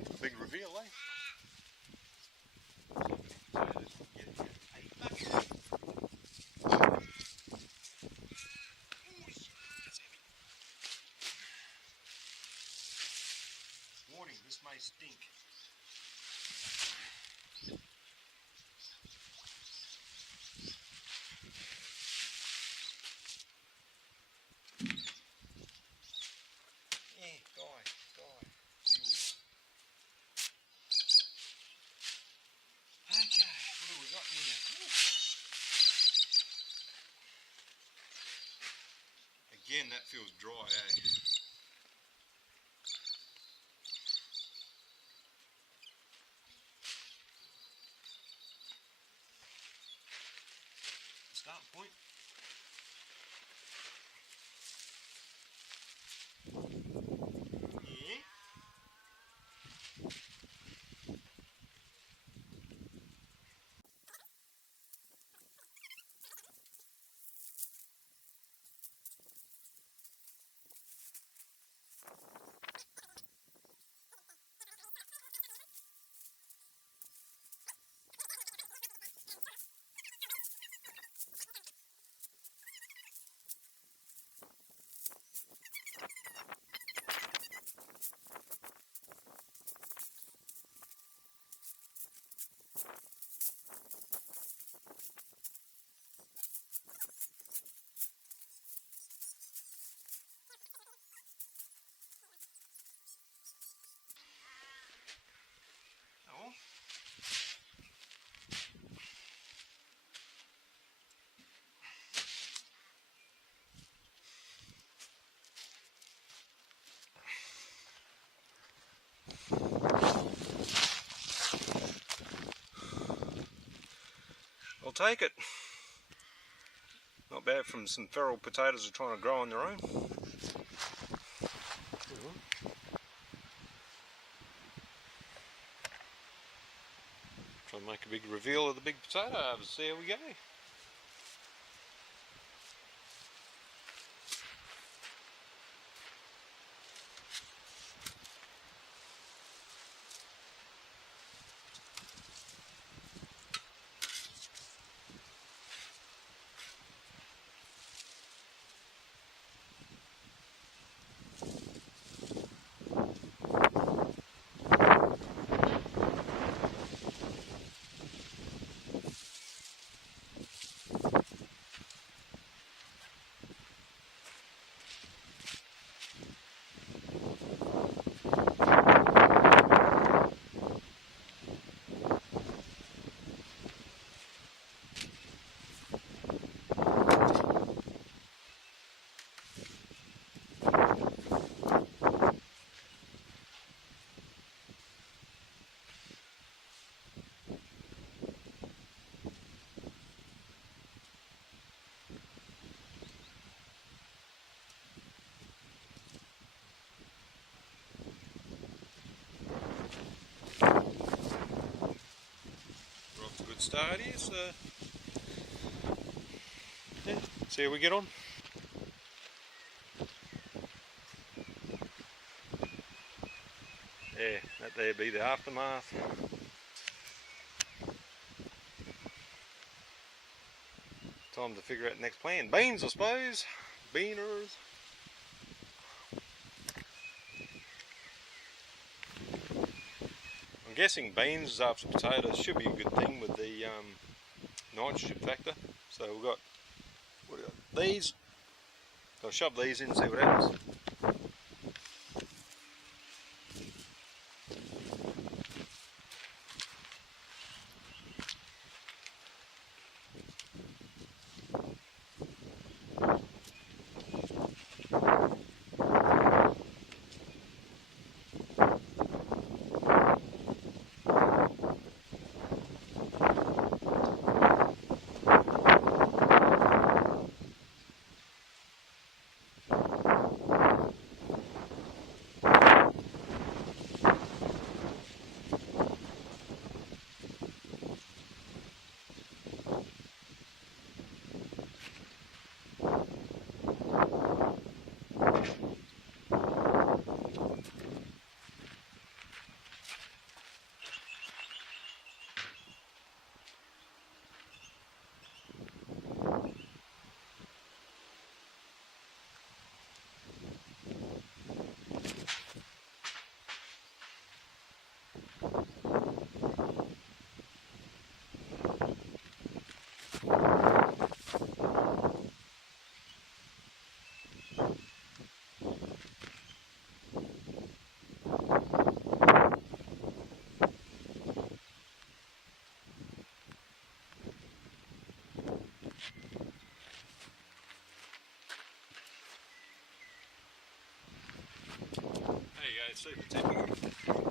on for the big reveal, eh? Warning, this may stink. Okay, what have we got here? Again, that feels dry, eh? Start point. Yeah. Oh. I'll take it. Not bad from some feral potatoes are trying to grow on their own. Try and make a big reveal of the big potatoes. See how we go. Good start here, so yeah, see how we get on. Yeah, that there be the aftermath. Time to figure out the next plan. Beans, I suppose. Beaners. I'm guessing beans after potatoes should be a good thing with the nitrogen factor. So we've got, what do we got? These. I'll shove these in and see what happens. super typical.